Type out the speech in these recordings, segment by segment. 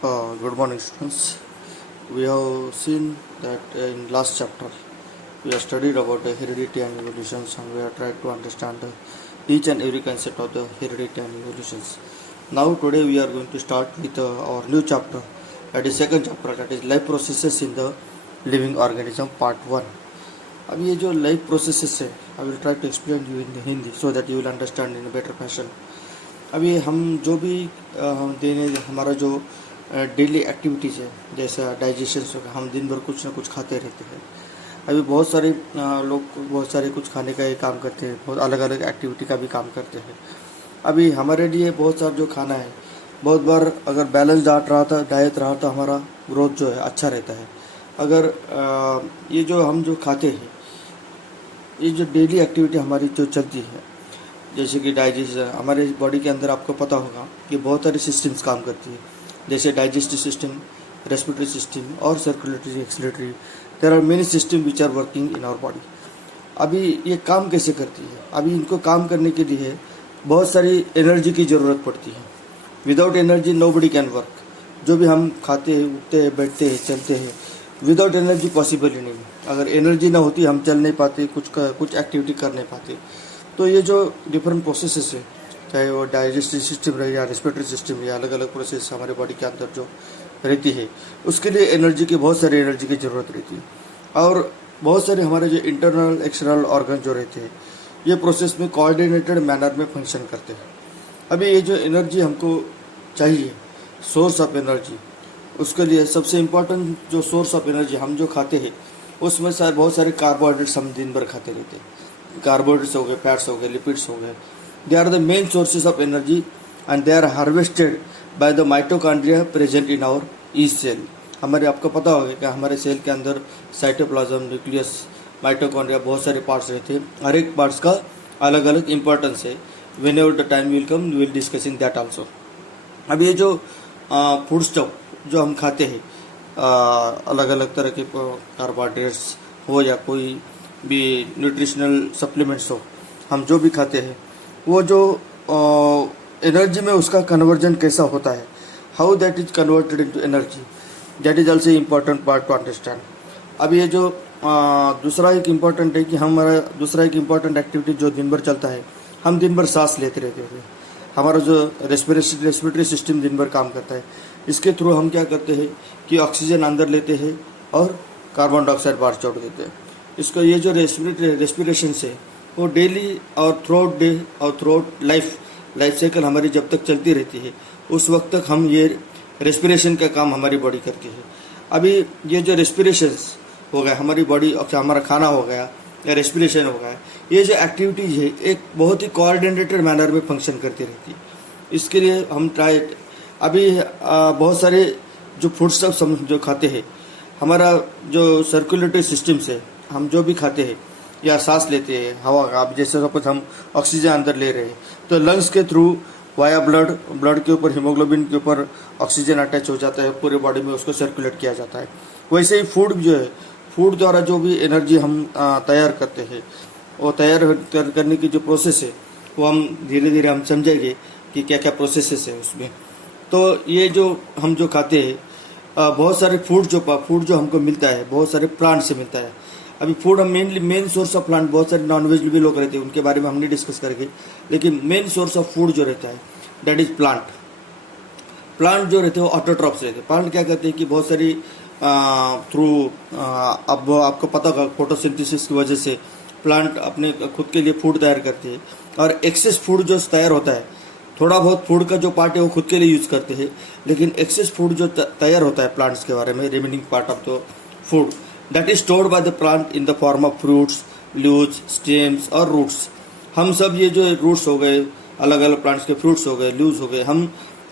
Good morning, students. We have seen that in last chapter we have studied about the heredity and evolutions, and we have tried to understand each and every concept of the heredity and evolutions. Now today we are going to start with our new chapter, that is second chapter, that is life processes in the living organism part 1. अब ये जो life processes है, I will try to explain you in Hindi so that you will understand in better fashion. अभी हम जो भी हमारा जो डेली एक्टिविटीज़ है, जैसा डाइजेशन होगा, हम दिन भर कुछ ना कुछ खाते रहते हैं. अभी बहुत सारे लोग बहुत सारे कुछ खाने का ही काम करते हैं, बहुत अलग अलग एक्टिविटी का भी काम करते हैं. अभी हमारे लिए बहुत सारा जो खाना है, बहुत बार अगर बैलेंस डाइट रहा तो हमारा ग्रोथ जो है अच्छा रहता है. अगर ये जो हम जो खाते हैं, ये जो डेली एक्टिविटी हमारी जो चलती है, जैसे कि डाइजेशन, हमारे बॉडी के अंदर आपको पता होगा कि बहुत सारी सिस्टम्स काम करती है, जैसे डाइजेस्टिव सिस्टम, रेस्पिरेटरी सिस्टम और circulatory excretory. There are many system which are working in our body. अभी ये काम कैसे करती है? अभी इनको काम करने के लिए बहुत सारी एनर्जी की ज़रूरत पड़ती है. Without energy nobody can work. जो भी हम खाते हैं, उठते हैं, बैठते हैं, चलते हैं, विदाउट एनर्जी पॉसिबल ही नहीं. अगर एनर्जी ना होती हम चल नहीं पाते, कुछ एक्टिविटी कर नहीं पाते. तो ये जो डिफरेंट प्रोसेसेस है, चाहे वो डाइजेस्टिव सिस्टम रहे या रेस्पिरेटरी सिस्टम या अलग अलग प्रोसेस हमारे बॉडी के अंदर जो रहती है, उसके लिए एनर्जी की बहुत सारी एनर्जी की ज़रूरत रहती है. और बहुत सारे हमारे जो इंटरनल एक्सटर्नल ऑर्गन जो रहते हैं, ये प्रोसेस में कोऑर्डिनेटेड मैनर में फंक्शन करते हैं. अभी ये जो एनर्जी हमको चाहिए, सोर्स ऑफ एनर्जी, उसके लिए सबसे इम्पोर्टेंट जो सोर्स ऑफ एनर्जी हम जो खाते हैं, उसमें बहुत सारे कार्बोहाइड्रेट्स हम दिन भर खाते रहते हैं. कार्बोहाइड्रेट्स हो गए, फैट्स हो गए, लिपिड्स हो गए. They are the main sources of energy and they are harvested by the mitochondria present in our each cell. हमारे आपको पता होगा कि हमारे सेल के अंदर साइटोप्लाज्म, न्यूक्लियस, माइटोकॉन्ड्रिया, बहुत सारे पार्ट्स रहते हैं. हर एक पार्ट्स का अलग अलग इंपॉर्टेंस है. Whenever the time will come we will discussing that also. अब ये जो फूड स्टफ जो हम खाते हैं, अलग अलग तरह के कार्बोहाइड्रेट्स हो या कोई भी न्यूट्रिशनल सप्लीमेंट्स हो, हम जो भी खाते हैं, वो जो एनर्जी में उसका कन्वर्जन कैसा होता है, how that is converted into energy, that is also important part two understand. अब ये जो दूसरा एक इम्पॉर्टेंट है कि हमारा दूसरा एक इम्पॉर्टेंट एक्टिविटी जो दिन भर चलता है, हम दिन भर सांस लेते रहते हैं. हमारा जो रेस्पिरेटरी सिस्टम दिन भर काम करता है. इसके थ्रू हम क्या करते हैं कि ऑक्सीजन अंदर लेते हैं और कार्बन डाइऑक्साइड बाहर छोड़ देते हैं. इसका ये जो रेस्पिरेशन से वो डेली और थ्रू डे और थ्रू लाइफ साइकिल हमारी जब तक चलती रहती है, उस वक्त तक हम ये रेस्पिरेशन का काम हमारी बॉडी करती है. अभी ये जो रेस्पिरेशंस हो गया, हमारी बॉडी, हमारा खाना हो गया या रेस्पिरेशन हो गया, ये जो एक्टिविटीज़ है एक बहुत ही कोऑर्डिनेटेड मैनर में फंक्शन करती रहती है. इसके लिए हम अभी बहुत सारे जो फूड स्टफ जो खाते हैं, हमारा जो सर्कुलेटरी सिस्टम से हम जो भी खाते हैं या सांस लेते हैं हवा का, अब जैसे सपोज हम ऑक्सीजन अंदर ले रहे हैं तो लंग्स के थ्रू वाया ब्लड के ऊपर, हीमोग्लोबिन के ऊपर ऑक्सीजन अटैच हो जाता है, पूरे बॉडी में उसको सर्कुलेट किया जाता है. वैसे ही फूड जो है, फूड द्वारा जो भी एनर्जी हम तैयार करते हैं, वो तैयार करने की जो प्रोसेस है, वो हम धीरे धीरे हम समझेंगे कि क्या क्या प्रोसेसेस है उसमें. तो ये जो हम जो खाते हैं, बहुत सारे फूड जो हमको मिलता है, बहुत सारे प्लांट से मिलता है. अभी फूड हम मेन सोर्स ऑफ प्लांट, बहुत सारे नॉनवेज भी लोग रहते हैं, उनके बारे में हम नहीं डिस्कस करेंगे, लेकिन मेन सोर्स ऑफ फूड जो रहता है दैट इज प्लांट. प्लांट जो रहते हैं वो ऑटोट्रॉप्स रहते हैं. प्लांट क्या करते हैं कि बहुत सारी थ्रू अब आपको पता होगा फोटोसिंथेसिस की वजह से प्लांट अपने खुद के लिए फूड तैयार करते हैं. और एक्सेस फूड जो तैयार होता है, थोड़ा बहुत फूड का जो पार्ट है वो खुद के लिए यूज़ करते हैं, लेकिन एक्सेस फूड जो तैयार होता है प्लांट्स के बारे में, remaining part of the food, that is stored by the plant in the form of fruits, leaves, stems और रूट्स. हम सब ये जो रूट्स हो गए, अलग अलग प्लांट्स के फ्रूट्स हो गए, लीव्स हो गए, हम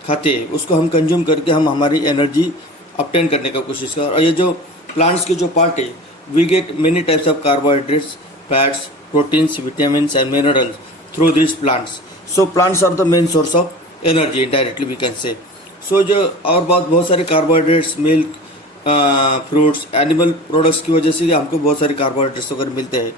खाते हैं, उसको हम कंज्यूम करके हम हमारी एनर्जी ऑब्टेन करने का कोशिश कर. और ये जो प्लांट्स के जो पार्ट है, we get many types of carbohydrates, fats, proteins, vitamins and minerals through this plants. So plants are the main source of energy indirectly we can say. So जो और बहुत सारे carbohydrates, milk, fruits, animal products की वजह से हमको बहुत सारे कार्बोहाइड्रेट्स वगैरह मिलते हैं.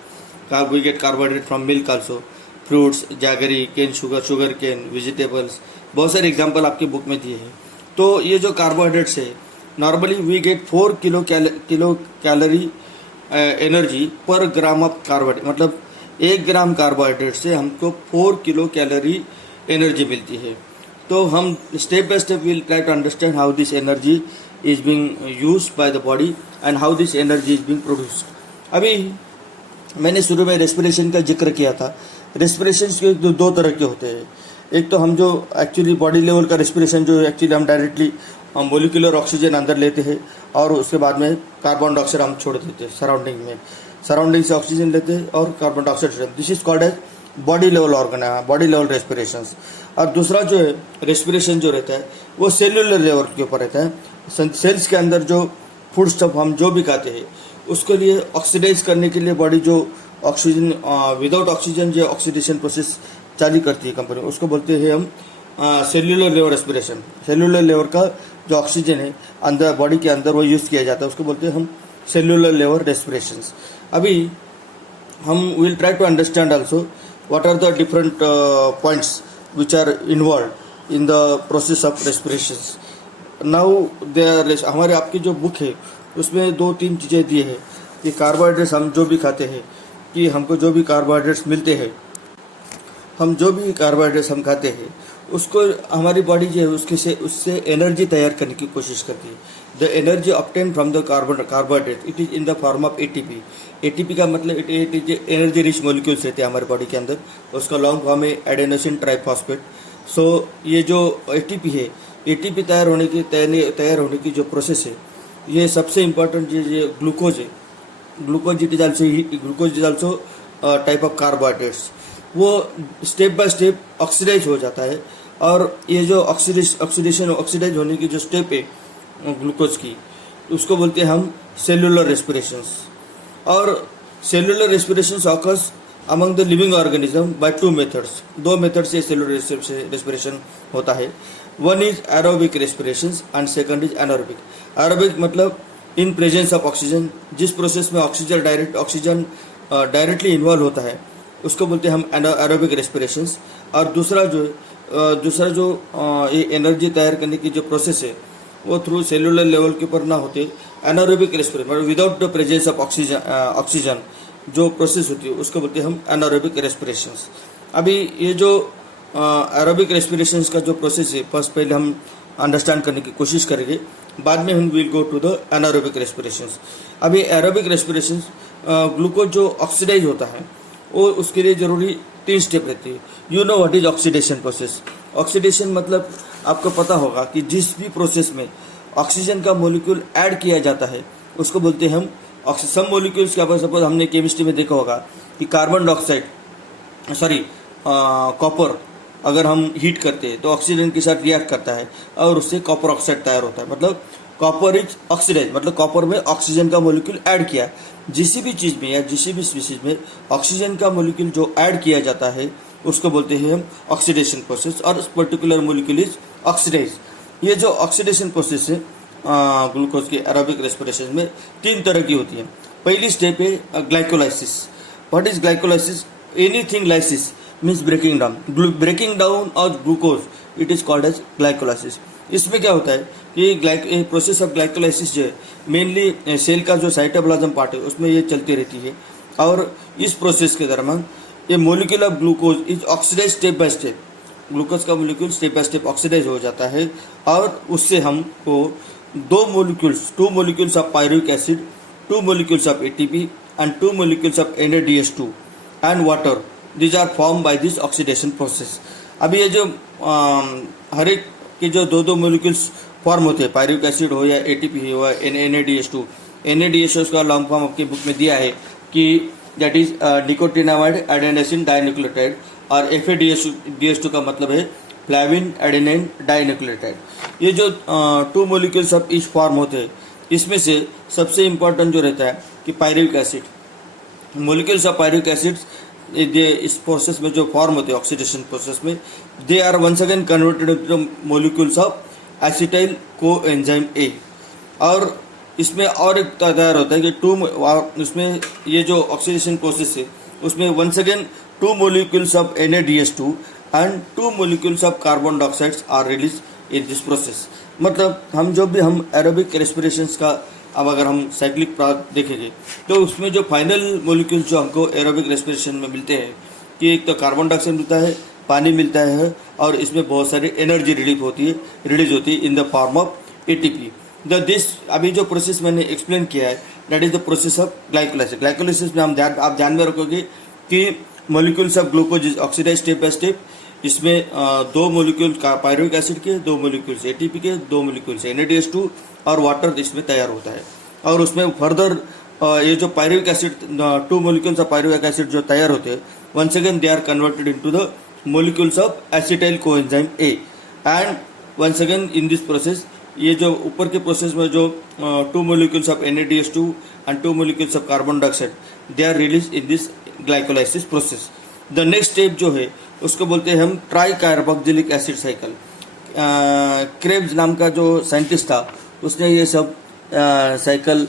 We get carbohydrate from milk also, fruits, jaggery, cane sugar cane, vegetables, बहुत सारे एग्जाम्पल आपकी बुक में दिए हैं. तो ये जो कार्बोहाइड्रेट्स है, normally we get 4 kilo calorie energy per gram of carbohydrate, मतलब 1 ग्राम कार्बोहाइड्रेट से हमको 4 किलो कैलोरी एनर्जी मिलती है। तो हम step by step will try to understand how this energy is being used by the body and how this energy is being produced. अभी मैंने शुरू में रेस्पिरेशन का जिक्र किया था। रेस्पिरेशन के दो तरह के होते हैं। एक तो हम जो एक्चुअली बॉडी लेवल का रेस्पिरेशन जो एक्चुअली हम डायरेक्टली मोलिकुलर ऑक्सीजन अंदर लेते हैं और उसके बाद में कार्बन डाइऑक्साइड हम छोड़ देते हैं सराउंडिंग से ऑक्सीजन लेते हैं और carbon dioxide, this is called as body level body level respiration. और दूसरा जो है रेस्पिरेशन जो रहता है वो सेल्यूलर लेवल के ऊपर रहता है। सेल्स के अंदर जो फूड स्टफ हम जो भी खाते हैं उसके लिए ऑक्सीडाइज करने के लिए बॉडी जो ऑक्सीजन विदाउट ऑक्सीजन जो ऑक्सीडेशन प्रोसेस चालू करती है कंपनी, उसको बोलते हैं हम cellular level respiration. Cellular level का जो ऑक्सीजन है अंदर बॉडी के अंदर वो यूज़ किया जाता है, उसको बोलते हैं हम सेल्यूलर लेवल रेस्पिरेशन। अभी हम will try to understand also what are the different points which are involved in the process of respirations. Now there is हमारे आपकी जो बुक है उसमें 2-3 चीज़ें दी है कि कार्बोहाइड्रेट्स हम जो भी खाते हैं, कि हमको जो भी कार्बोहाइड्रेट्स मिलते हैं, हम जो भी कार्बोहाइड्रेट्स हम खाते हैं उसको हमारी बॉडी जो है उससे एनर्जी तैयार करने की कोशिश करती है। The energy obtain from the carbohydrate it is in the form of ATP. ATP का मतलब it is energy rich molecules रहते हैं हमारे बॉडी के अंदर, उसका लॉन्ग फॉर्म है एडेनोसिन ट्राइफॉस्फेट। सो ये जो एटीपी है, एटीपी तैयार होने की जो प्रोसेस है, ये सबसे इम्पोर्टेंट चीज़ ये ग्लूकोज है। Glucose it is also type of carbohydrates. वो स्टेप बाय स्टेप ऑक्सीडाइज हो जाता है और ये जो ऑक्सीडाइज होने की जो स्टेप है ग्लूकोज की, उसको बोलते हैं हम सेलुलर रेस्पिरेशंस। और cellular respirations occurs among the living organism by 2 methods. 2 method से सेलुलर रेस्पिरेशन होता है। One is aerobic respirations and second is anaerobic. Aerobic मतलब इन प्रेजेंस ऑफ ऑक्सीजन, जिस प्रोसेस में ऑक्सीजन डायरेक्टली इन्वॉल्व होता है उसको बोलते हैं हम एरोबिक रेस्पिरेशंस। और दूसरा जो ये एनर्जी तैयार करने की जो प्रोसेस है वो थ्रू सेलुलर लेवल के ऊपर ना होते एनारोबिक रेस्पिरेशन, मतलब without the presence of oxygen जो प्रोसेस होती है उसको बोलते हैं हम एनारोबिक रेस्पिरेशंस। अभी ये जो एरोबिक रेस्पिरेशंस का जो प्रोसेस है फर्स्ट पहले हम अंडरस्टैंड करने की कोशिश करेंगे, बाद में हम will go to the anaerobic respirations. अभी एरोबिक रेस्पिरेशंस ग्लूकोज जो ऑक्सीडाइज होता है वो उसके लिए जरूरी 3 स्टेप रहती है। You know what is oxidation process. Oxidation मतलब आपको पता होगा कि जिस भी प्रोसेस में ऑक्सीजन का मॉलिक्यूल ऐड किया जाता है उसको बोलते हैं हम सम मॉलिक्यूल्स का। सपोज हमने केमिस्ट्री में देखा होगा कि कॉपर अगर हम हीट करते हैं तो ऑक्सीजन के साथ रिएक्ट करता है और उससे कॉपर ऑक्साइड तैयार होता है। मतलब कॉपर इज ऑक्सीडाइज, मतलब कॉपर में ऑक्सीजन का मॉलिक्यूल ऐड किया। जिसी भी चीज़ में या जिसी भी स्पीशीज में ऑक्सीजन का मॉलिक्यूल जो ऐड किया जाता है उसको बोलते हैं हम ऑक्सीडेशन प्रोसेस, और पर्टिकुलर मॉलिक्यूल इज ऑक्सीडाइज। ये जो ऑक्सीडेशन प्रोसेस है ग्लूकोज की एरोबिक रेस्पिरेशन में 3 तरह की होती है। पहली स्टेप है glycolysis. What is glycolysis? Anything lysis means breaking down of glucose, it is called as glycolysis. इसमें क्या होता है कि प्रोसेस ऑफ ग्लाइकोलाइसिस जो है मेनली सेल का जो साइटोप्लाज्म पार्ट है उसमें ये चलती रहती है, और इस प्रोसेस के दरम्यान ये molecule of glucose is oxidise step by step. Glucose का molecule step by step oxidise हो जाता है और उससे हमको 2 molecules of pyruvic acid, 2 molecules of ATP and 2 molecules of NADH2 and water, these are formed by this oxidation process। अभी ये जो हर एक के जो 2 मोलिक्यूल्स फॉर्म होते हैं, पायरुविक एसिड हो या एटीपी हो या NADH2 का लॉन्ग फॉर्म आपकी बुक में दिया है कि that is nicotinamide adenosine dinucleotide, और FADH2 का मतलब है फ्लैविन एडेनिन डाइन्यूक्लियोटाइड। ये जो 2 मोलिक्यूल्स ऑफ ईच फॉर्म होते हैं इसमें से सबसे इम्पोर्टेंट जो रहता है कि pyruvic acid, molecules of pyruvic acids इस प्रोसेस में जो फॉर्म होते हैं ऑक्सीडेशन प्रोसेस में, they are once again converted into molecules of acetyl coenzyme A। और इसमें और एक तैयार होता है कि इसमें ये जो ऑक्सीडेशन प्रोसेस है उसमें once again 2 molecules of NADH2 and 2 molecules of carbon dioxide are release in this process. मतलब हम एरोबिक रेस्पिरेशंस का अब अगर हम साइक्लिक पार्ट देखेंगे तो उसमें जो फाइनल मोलिक्यूल्स जो हमको एरोबिक रेस्पिरेशन में मिलते हैं कि एक तो कार्बन डाइऑक्साइड मिलता है, पानी मिलता है और इसमें बहुत सारी एनर्जी रिलीज होती है in the form of ATP. This अभी जो प्रोसेस मैंने एक्सप्लेन किया है that is the process of glycolysis. Glycolysis में आप ध्यान में रखोगे कि molecules of glucose is oxidise step by step. इसमें दो मॉलिक्यूल पायरुविक एसिड के, दो मॉलिक्यूल्स एटीपी के, दो मॉलिक्यूल्स NADH2 और वाटर इसमें तैयार होता है। और उसमें फर्दर ये जो pyruvic acid 2 molecules of pyruvic acid जो तैयार होते हैं once again they are converted into the molecules of acetyl coenzyme A and once again in this process ये जो ऊपर के प्रोसेस में जो 2 molecules of NADH2 and 2 molecules of carbon dioxide they are release in this glycolysis process. The next step जो है उसको बोलते हैं हम tricarboxylic acid cycle. Krebs नाम का जो साइंटिस्ट था उसने ये सब साइकिल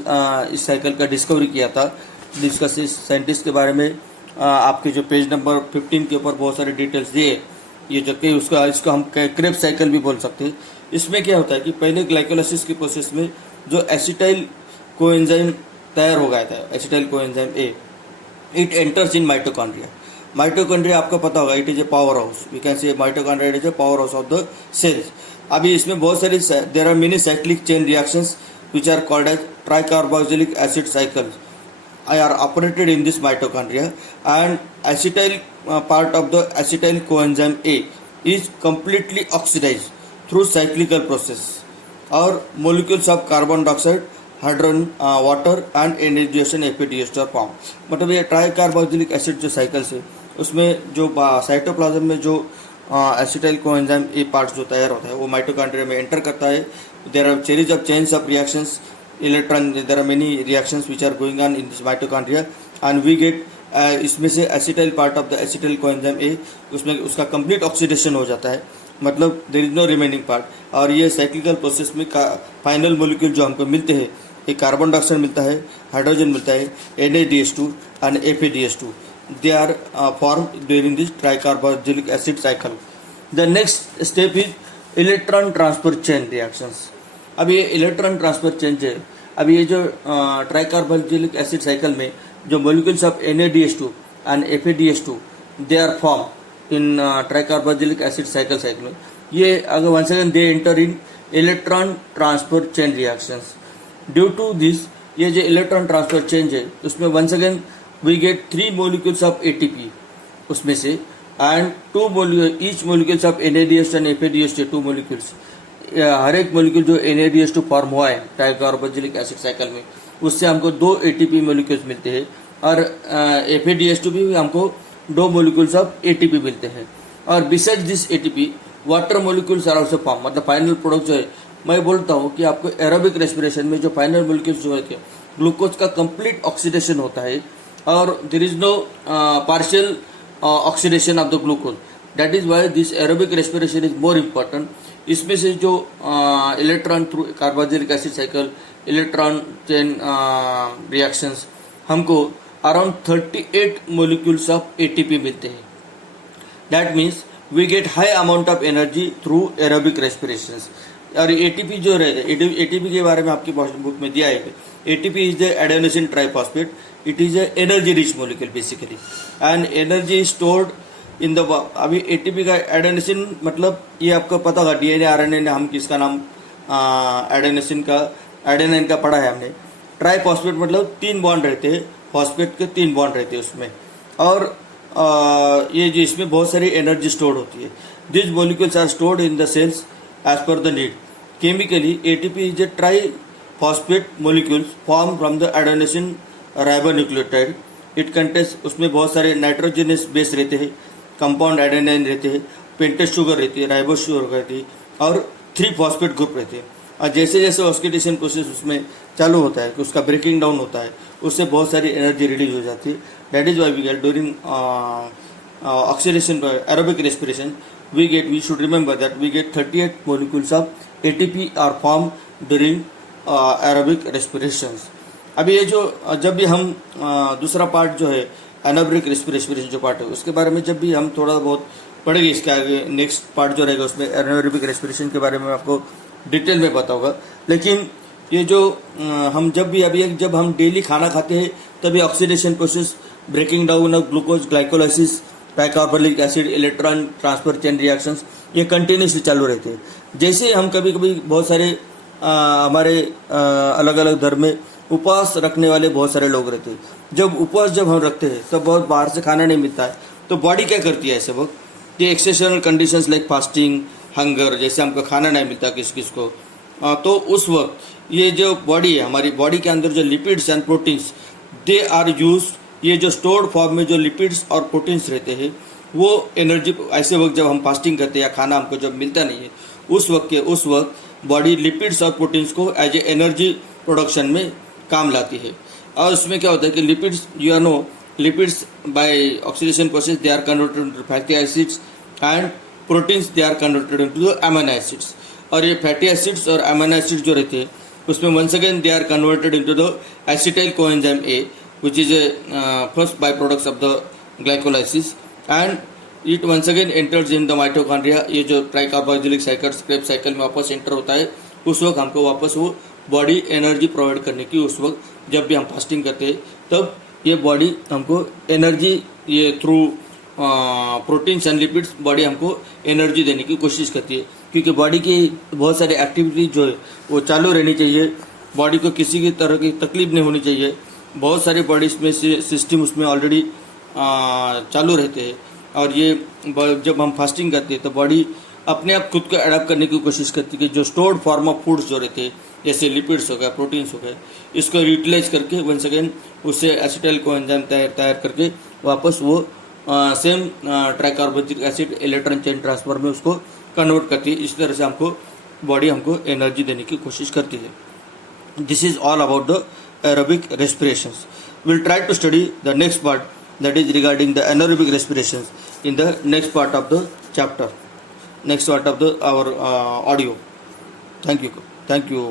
इस साइकिल का डिस्कवरी किया था। डिस्कस इस साइंटिस्ट के बारे में आपके जो पेज नंबर 15 के ऊपर बहुत सारे डिटेल्स दिए। ये जो कि इसको हम क्रेब्स साइकिल भी बोल सकते हैं। इसमें क्या होता है कि पहले ग्लाइकोलाइसिस के प्रोसेस में जो एसिटाइल कोएंजाइम तैयार हो गया था, acetyl coenzyme A, it enters in mitochondria. Mitochondria आपको पता होगा, it is a powerhouse. We can say mitochondria is a powerhouse of the cells. अभी इसमें बहुत सारी there are many cyclic chain reactions which are called as tricarboxylic acid cycles are operated in this mitochondria, and acetyl part of the acetyl coenzyme A is completely oxidized through cyclical process और molecules of carbon dioxide, hydrogen, water and NADH and FADH are formed। मतलब ये tricarboxylic acid जो cycles है उसमें जो cytoplasm में जो acetyl coenzyme A parts जो तैयार होता है वो माइटोकॉन्ड्रिया में एंटर करता है। There are series of chains of reactions, there are many reactions which are going on in this mitochondria and we get इसमें से acetyl part of the acetyl coenzyme A उसमें उसका complete oxidation हो जाता है, मतलब there is no remaining part। और ये cyclical process में फाइनल मोलिक्यूल जो हमको मिलते हैं एक कार्बन डाइऑक्साइड मिलता है, हाइड्रोजन मिलता है, NADH2 and FADH2 they are formed during this tricarboxylic acid cycle। The next step is electron transfer chain reactions. अब ये इलेक्ट्रॉन ट्रांसफर चेन है, अब ये जो ट्राइकार्बोक्सिलिक एसिड साइकिल में जो molecules of NADH2 and FADH2 they are form in tricarboxylic acid cycle में ये अगर once again they enter in electron transfer chain reactions. Due to this ये जो इलेक्ट्रॉन ट्रांसफर चेन है उसमें once again we get 3 molecules of ATP उसमें से and each molecules of NADH and FADH 2 molecules। हर एक मोलिक्यूल जो NADH2 form हुआ है ट्राइकार्बोक्सिलिक एसिड साइकिल में उससे हमको 2 ATP मोलिक्यूल्स मिलते हैं और FADH2 भी हमको 2 मोलिक्यूल्स ऑफ ATP मिलते हैं। और beside this ATP water molecules are also form. मतलब फाइनल प्रोडक्ट जो है मैं बोलता हूँ कि आपको एरोबिक रेस्पिरेशन में जो फाइनल मोलिक्यूल्स जो है ग्लूकोज का कंप्लीट ऑक्सीडेशन होता है और there is no partial oxidation of the glucose। that is why this aerobic respiration is more important। इसमें से जो electron through carboxylic acid cycle electron chain reactions हमको अराउंड 38 मोलिक्यूल्स ऑफ ATP मिलते हैं। That means we get high amount of energy through aerobic respirations. और ATP जो ATP के बारे में आपकी बुक में दिया है, ATP is the adenosine triphosphate. It is A energy rich molecule basically and energy stored in the. अभी ATP का एडेनोसिन मतलब ये आपको पता होगा DNA RNA ने हम किसका नाम एडेनोसिन का एडेनाइन का पढ़ा है हमने। ट्राइफॉस्फेट मतलब 3 बॉन्ड रहते हैं, फॉस्फेट के 3 बॉन्ड रहते हैं उसमें और ये जो इसमें बहुत सारी एनर्जी स्टोर्ड होती है। This molecules are stored in the cells as per the need. Chemically ATP is a triphosphate molecules form from the adenosine ribonucleotide. It contains उसमें बहुत सारे नाइट्रोजनस बेस रहते हैं, कंपाउंड एडेनाइन रहते हैं, पेंटेस शुगर रहती है, राइबोस शुगर रहती है और 3 फॉस्फेट ग्रुप रहते हैं। और जैसे जैसे ऑक्सीडेशन प्रोसेस उसमें चालू होता है कि उसका ब्रेकिंग डाउन होता है उससे बहुत सारी एनर्जी रिलीज हो जाती है। That is why we get during oxidation aerobic respiration we should remember that we get 38 molecules of ATP are form during aerobic respirations. अभी ये जो जब भी हम दूसरा पार्ट जो है एनारोबिक रेस्पिरेशन जो पार्ट है उसके बारे में जब भी हम थोड़ा बहुत पढ़ेंगे, इसके आगे नेक्स्ट पार्ट जो रहेगा उसमें एनारोबिक रेस्पिरेशन के बारे में आपको डिटेल में बताऊंगा। लेकिन ये जो हम जब हम डेली खाना खाते हैं तभी oxidation process, breaking down of glucose, glycolysis, tricarboxylic acid, electron transfer chain reactions, ये कंटिन्यूसली चालू रहते हैं। जैसे हम कभी कभी बहुत सारे हमारे अलग अलग धर्म में उपवास रखने वाले बहुत सारे लोग रहते हैं। जब हम रखते हैं तब बहुत बाहर से खाना नहीं मिलता है, तो बॉडी क्या करती है ऐसे वक्त, ये exceptional conditions like fasting, hunger, जैसे हमको खाना नहीं मिलता किस किस को, तो उस वक्त ये जो बॉडी है, हमारी बॉडी के अंदर जो lipids and proteins they are use, ये जो स्टोर्ड फॉर्म में जो लिपिड्स और प्रोटीन्स रहते हैं वो एनर्जी, ऐसे वक्त जब हम फास्टिंग करते हैं या खाना हमको जब मिलता नहीं है उस वक्त बॉडी लिपिड्स और प्रोटीन्स को एज ए एनर्जी प्रोडक्शन में काम लाती है। और उसमें क्या होता है कि lipids, you know, lipids by oxidation process they are converted into fatty acids and proteins they are converted into amino acids. और ये फैटी एसिड्स और अमीनो एसिड्स जो रहते हैं उसमें once again they are converted into the acetyl coenzyme A which is a first byproducts of the glycolysis, and it once again enters in the mitochondria। ये जो tricarboxylic cycle, Krebs cycle में वापस enter होता है। उस वक्त हमको वापस वो बॉडी एनर्जी प्रोवाइड करने की, उस वक्त जब भी हम फास्टिंग करते हैं तब ये बॉडी हमको एनर्जी, ये through proteins and lipids body हमको एनर्जी देने की कोशिश करती है। क्योंकि बॉडी की बहुत सारी एक्टिविटी जो है वो चालू रहनी चाहिए, बॉडी को किसी की तरह की तकलीफ नहीं होनी चाहिए। बहुत सारे बॉडीज में सिस्टम उसमें ऑलरेडी चालू रहते हैं, और ये जब हम फास्टिंग करते हैं तो बॉडी अपने आप खुद को अडैप्ट करने की कोशिश करती है कि जो स्टोर्ड फॉर्म ऑफ फूड्स जो रहते हैं जैसे लिपिड्स हो गया, प्रोटीन्स हो गए, इसको यूटिलाइज करके वंस अगेन उससे एसिटाइल कोएंजाइम तैयार करके वापस वो same tricarboxylic acid electron chain transfer में उसको कन्वर्ट करती है। इस तरह से बॉडी हमको एनर्जी देने की कोशिश करती है। This is all about the aerobic respirations. We'll try to study the next part, that is regarding the anaerobic respirations, in the next part of the chapter, next part of our audio. Thank you.